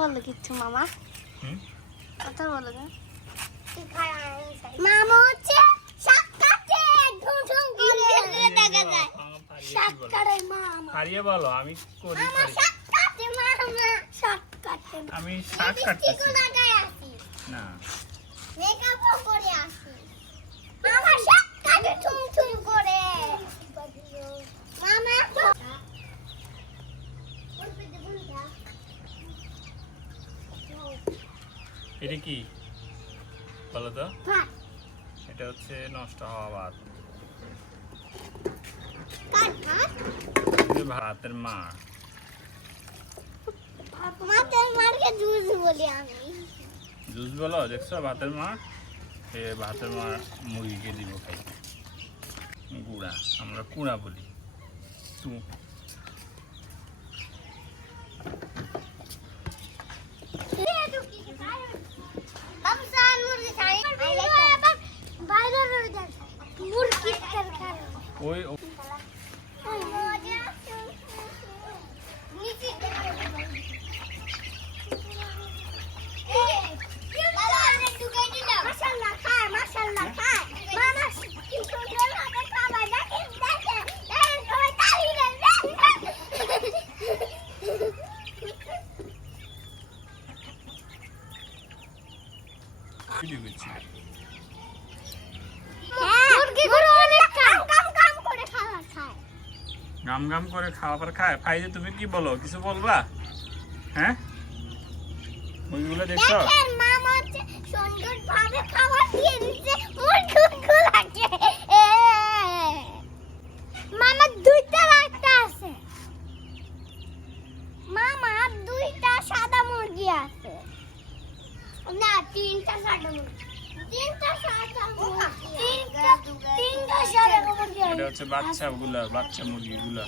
বলো কিচ্ছু মামা। কথা বলো না। মামা হচ্ছে হারিয়ে বলো? আমি করি আমি শাক কাটতেছি। না। মেকআপও করে আসি মামা শাক কাটে ঠুং ঠুং করে মামা এটা কি? বলো তো এটা হচ্ছে নষ্ট হওয়া ভাত। ভাতের মা। জুস বলি আমি। জুস বলো দেখছ? ভাতের মা? এ ভাতের মা মুরগিকে দিব খাই গুড়া আমরা কুড়া বলি। তু দেন ভিডিও করছি মুরগিগুলো অনেক কাম কাম কাম করে খাবার খায় গাম গাম করে পর খায় ফাইজে তুমি কি বলো? কিছু বলবা? হ্যাঁ? মুরগিগুলো দেখছ? দেখেন মামা হচ্ছে সুন্দর ভাবে খাবার দিয়ে দিচ্ছে। মুরগিগুলোকে এ, মামা দুইটা আছে। মামা দুইটা সাদা মুরগি আছে। না, তিনটা সাদা মুরগি তিনটা সাদা মুরগি তিনটা তিনটা সাদা মুরগি এটা হচ্ছে বাচ্চা গুলা বাচ্চা মুরগিগুলা